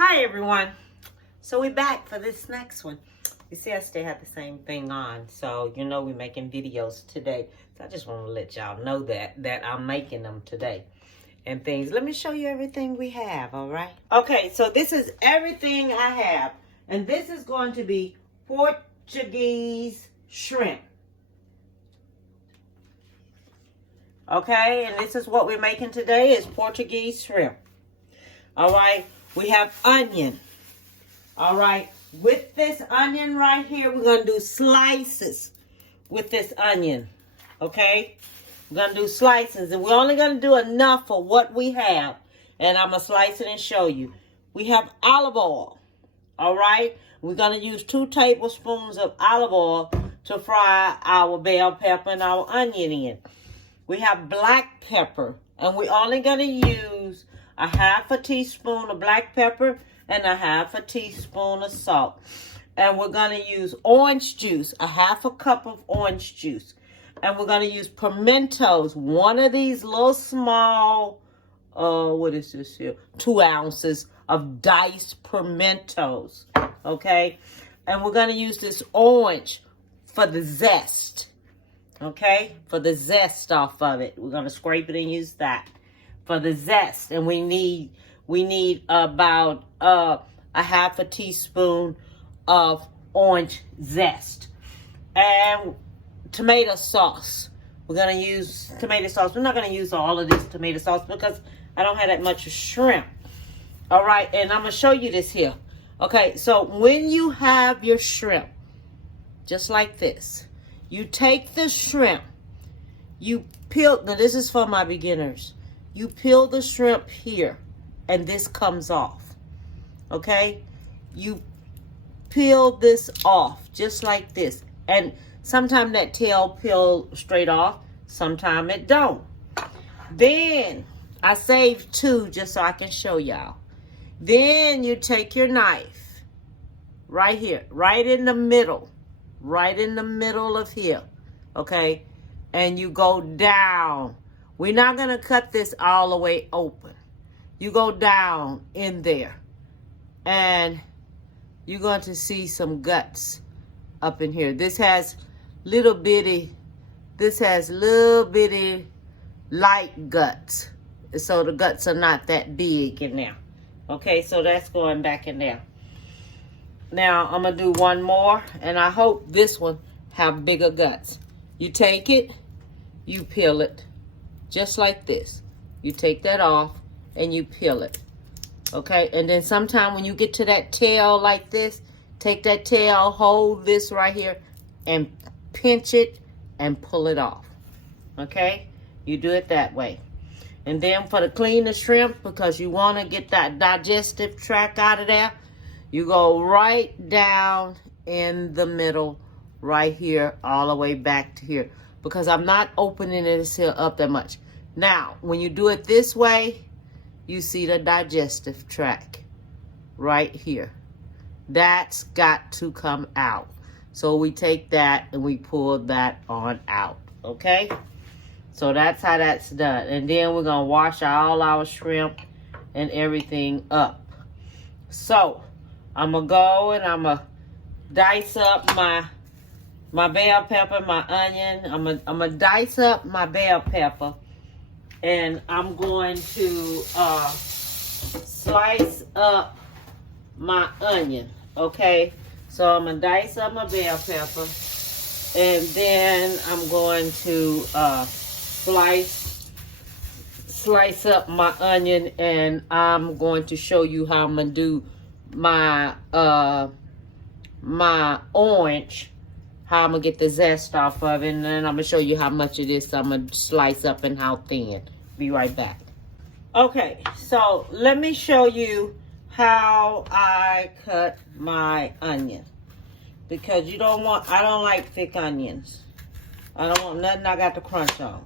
Hi everyone. So we're back for this next one. You see I still have the same thing on, so you know we're making videos today. So I just want to let y'all know that I'm making them today and things. Let me show you everything we have, all right? Okay, so this is everything I have, and this is going to be Portuguese shrimp. Okay, and this is what we're making today is Portuguese shrimp. All right, we have onion. All right, with this onion right here, we're going to do slices with this onion. Okay, we're going to do slices, and we're only going to do enough for what we have. And I'm going to slice it and show you. We have olive oil. All right, we're going to use 2 tablespoons of olive oil to fry our bell pepper and our onion in. We have black pepper, and we're only going to use a half a teaspoon of black pepper and a half a teaspoon of salt. And we're going to use orange juice, a half a cup of orange juice. And we're going to use pimentos, one of these little small, what is this here? 2 ounces of diced pimentos, okay? And we're going to use this orange for the zest, okay? For the zest off of it. We're going to scrape it and use that for the zest. And we need about a half a teaspoon of orange zest. And tomato sauce. We're going to use tomato sauce. We're not going to use all of this tomato sauce because I don't have that much shrimp. All right, and I'm going to show you this here. Okay, so when you have your shrimp, just like this, you take the shrimp, you peel, now this is for my beginners. You peel the shrimp here, and this comes off, okay? You peel this off, just like this. And sometimes that tail peel straight off, sometimes it don't. Then, I saved 2 just so I can show y'all. Then you take your knife, right here, right in the middle of here, okay? And you go down. We're not going to cut this all the way open. You go down in there, and you're going to see some guts up in here. This has little bitty light guts. So the guts are not that big in there. Okay, so that's going back in there. Now, I'm going to do one more, and I hope this one have bigger guts. You take it, you peel it, just like this. You take that off, and you peel it. Okay, and then sometime when you get to that tail like this, take that tail, hold this right here, and pinch it, and pull it off. Okay, you do it that way. And then for the clean the shrimp, because you want to get that digestive tract out of there, you go right down in the middle, right here, all the way back to here. Because I'm not opening this here up that much. Now, when you do it this way, you see the digestive tract right here. That's got to come out. So we take that and we pull that on out, okay? So that's how that's done. And then we're going to wash all our shrimp and everything up. So I'm going to go and I'm going to dice up my bell pepper, my onion. I'm going to dice up my bell pepper. And I'm going to slice up my onion, okay? So I'm going to dice up my bell pepper. And then I'm going to slice up my onion, and I'm going to show you how I'm going to do my my orange, how I'm going to get the zest off of it, and then I'm going to show you how much it is I'm going to slice up and how thin. Be right back. Okay, so let me show you how I cut my onion. Because I don't like thick onions. I don't want nothing I got to crunch on.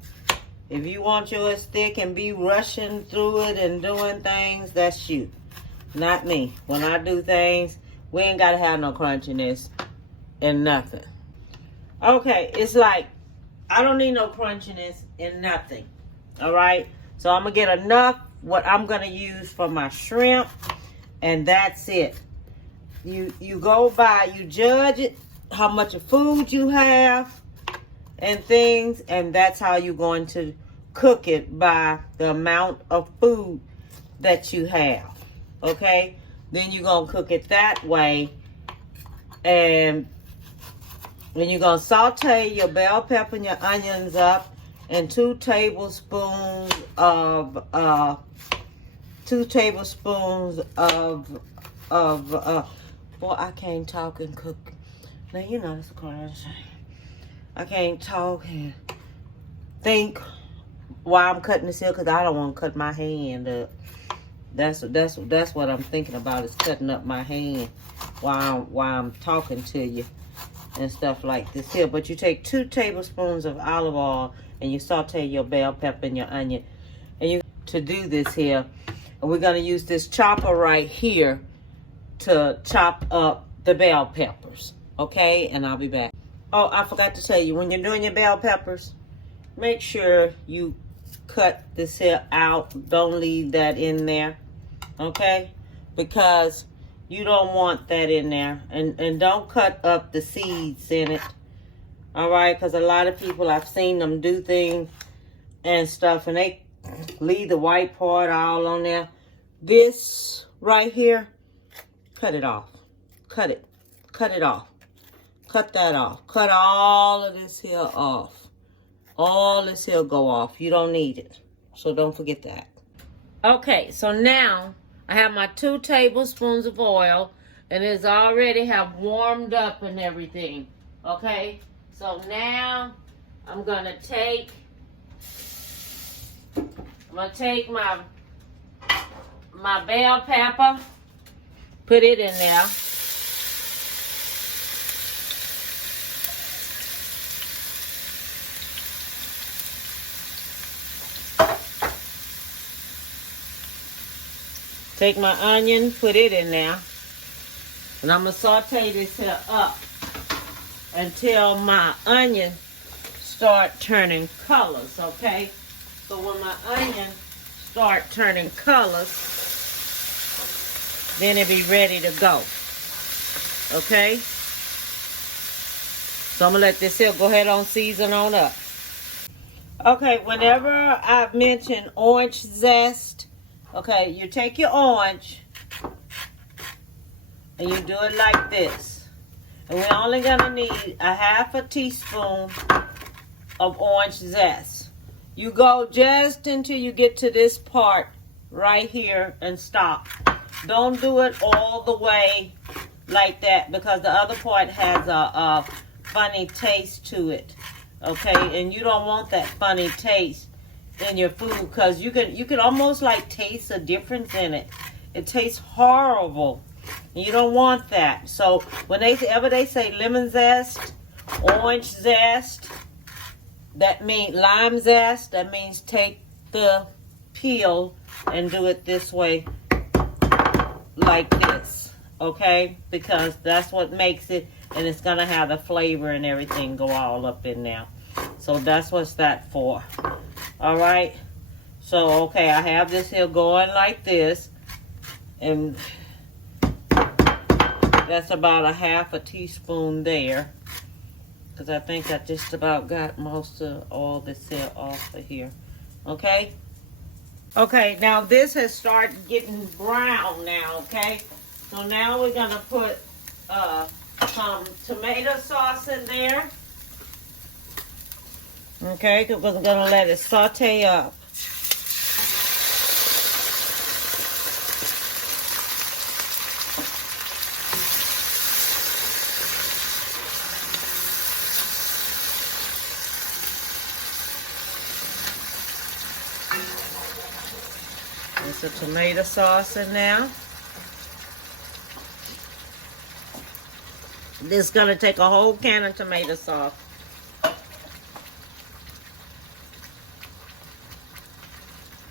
If you want yours thick and be rushing through it and doing things, that's you. Not me. When I do things, we ain't got to have no crunchiness and nothing. Okay, it's like, I don't need no crunchiness and nothing. All right? So I'm going to get enough what I'm going to use for my shrimp. And that's it. You go by, you judge it, how much of food you have and things, and that's how you're going to cook it, by the amount of food that you have. Okay? Then you're going to cook it that way. And then you're going to saute your bell pepper and your onions up in 2 tablespoons of boy, I can't talk and cook. Now, you know, that's crazy. I can't talk and think while I'm cutting this here, because I don't want to cut my hand up. That's what I'm thinking about, is cutting up my hand while I'm talking to you and stuff like this here. But you take 2 tablespoons of olive oil and you saute your bell pepper and your onion. And you to do this here. And we're going to use this chopper right here to chop up the bell peppers. Okay? And I'll be back. Oh, I forgot to tell you, when you're doing your bell peppers, make sure you cut this here out. Don't leave that in there. Okay? Because you don't want that in there. And don't cut up the seeds in it. Alright? Because a lot of people, I've seen them do things and stuff, and they leave the white part all on there. This right here, cut it off. Cut it. Cut it off. Cut that off. Cut all of this here off. All this here go off. You don't need it. So don't forget that. Okay, so now I have my 2 tablespoons of oil, and it's already have warmed up and everything. Okay, so now I'm gonna take my bell pepper, put it in there. Take my onion, put it in there. And I'm going to saute this here up until my onion start turning colors, okay? So when my onion start turning colors, then it'll be ready to go. Okay? So I'm going to let this here go ahead on season on up. Okay, whenever I've mentioned orange zest, okay, you take your orange and you do it like this. And we're only going to need a half a teaspoon of orange zest. You go just until you get to this part right here and stop. Don't do it all the way like that, because the other part has a funny taste to it. Okay, and you don't want that funny taste in your food, because you can almost like taste a difference in it. It tastes horrible. And you don't want that. So whenever they say lemon zest, orange zest, that means lime zest, that means take the peel and do it this way, like this, okay? Because that's what makes it, and it's gonna have the flavor and everything go all up in there. So that's what's that for. All right, so okay, I have this here going like this, and that's about a half a teaspoon there, because I think I just about got most of all this here off of here. Okay, now this has started getting brown now. Okay, so now we're gonna put some tomato sauce in there. Okay, because we're going to let it saute up. There's a tomato sauce in there. This is going to take a whole can of tomato sauce.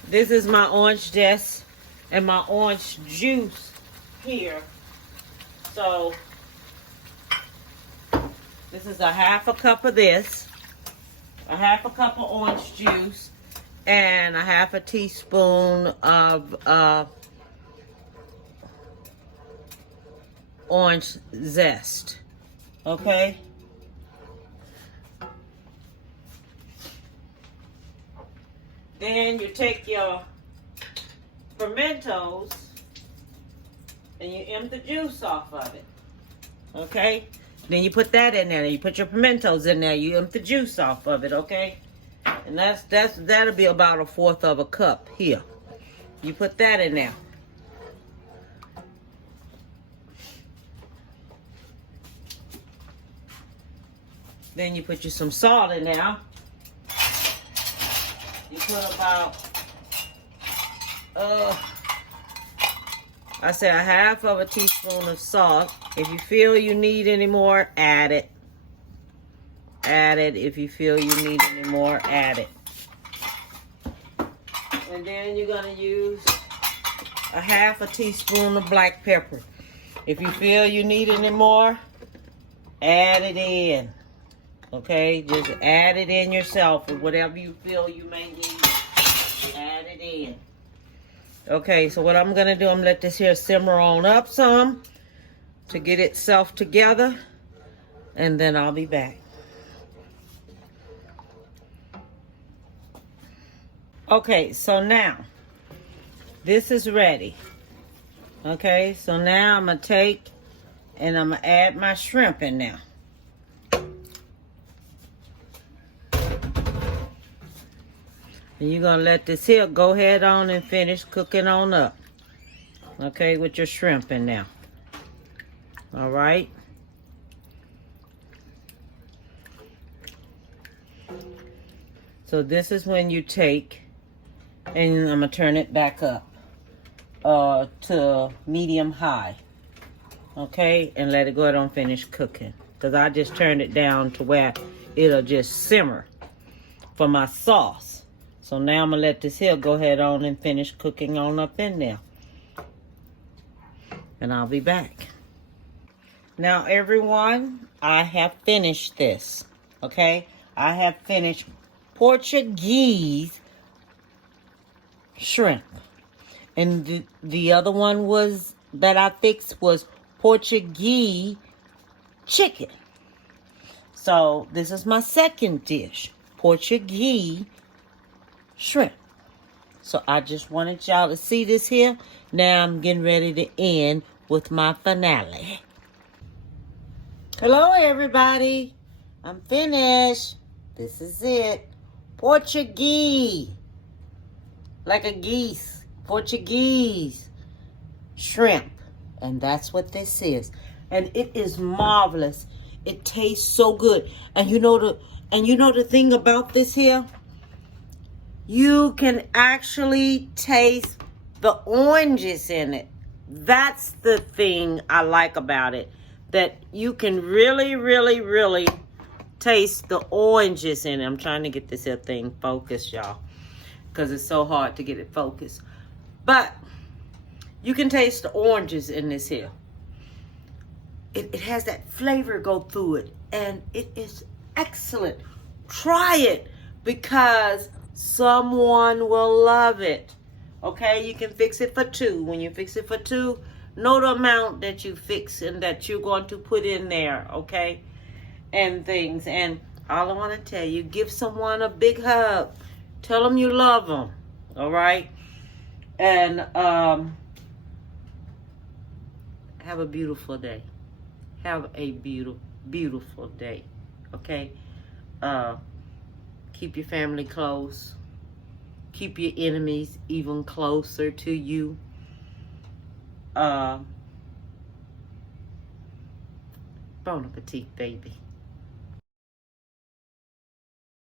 This is my orange zest and my orange juice here. So this is a half a cup of this, a half a cup of orange juice, and a half a teaspoon of orange zest. Okay? Then you take your pimentos and you empty the juice off of it. Okay? Then you put that in there. You put your pimentos in there. You empty the juice off of it, okay? And that'll be about 1/4 of a cup here. You put that in there. Then you put you some salt in there. You put about, I say 1/2 teaspoon of salt. If you feel you need any more, add it. Add it. If you feel you need any more, add it. And then you're going to use 1/2 teaspoon of black pepper. If you feel you need any more, add it in. Okay, just add it in yourself, or whatever you feel you may need, add it in. Okay, so what I'm gonna do, I'm gonna let this here simmer on up some to get itself together, and then I'll be back. Okay, so now this is ready. Okay, so now I'm gonna take and I'm gonna add my shrimp in there. And you're gonna let this here go ahead on and finish cooking on up. Okay, with your shrimp in there. All right. So this is when you take, and I'm gonna turn it back up to medium high. Okay, and let it go ahead and finish cooking. Because I just turned it down to where it'll just simmer for my sauce. So now I'm going to let this here go ahead on and finish cooking on up in there. And I'll be back. Now everyone, I have finished this. Okay? I have finished Portuguese shrimp. And the other one was that I fixed was Portuguese chicken. So this is my second dish, Portuguese shrimp. So I just wanted y'all to see this here. Now I'm getting ready to end with my finale. Hello everybody. I'm finished. This is it. Portuguese. Like a geese. Portuguese shrimp. And that's what this is. And it is marvelous. It tastes so good. And you know the thing about this here? You can actually taste the oranges in it. That's the thing I like about it. That you can really, really, really taste the oranges in it. I'm trying to get this here thing focused, y'all. Because it's so hard to get it focused. But you can taste the oranges in this here. It has that flavor go through it. And it is excellent. Try it. Because someone will love it. Okay, you can fix it for 2. When you fix it for 2, know the amount that you fix and that you're going to put in there, okay? And things. And all I want to tell you, give someone a big hug. Tell them you love them, all right? And have a beautiful day. Have a beautiful day, okay? Keep your family close. Keep your enemies even closer to you. Bon appetit, baby.